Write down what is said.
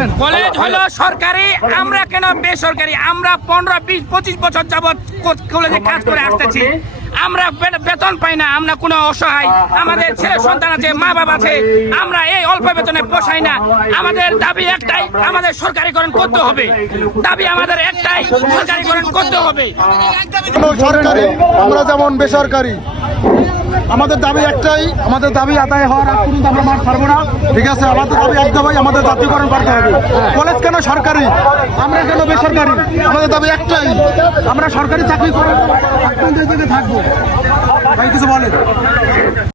বলবেন? কলেজ হলো সরকারি, আমরা কেন বেসরকারি? আমরা 15-20-25 বছর যাবৎ কলেজে কাজ করে আসতেছি, আমরা বেতন পাই না, আমরা কোনো অসহায়, আমাদের ছেলে সন্তান আছে, মা বাবা আছে, আমরা এই অল্প বেতনে পোষাই না। আমাদের দাবি একটাই, আমাদের সরকারিকরণ করতে হবে। দাবি আমাদের একটাই, সরকারিকরণ করতে হবে। সরকারি আমরা যেমন বেসরকারি, আমাদের দাবি একটাই, আমাদের দাবি আদায় হওয়ার আগ পর্যন্ত আমরা মাঠ ছাড়বো না। ঠিক আছে, আমাদের দাবি একটাই, আমাদের জাতীয়করণ করতে হবে। কলেজ কেন সরকারি, আমরা কেন বেসরকারি? আমাদের দাবি একটাই, আমরা সরকারি চাকরি করে থাকবো। ভাই কিছু বলেন?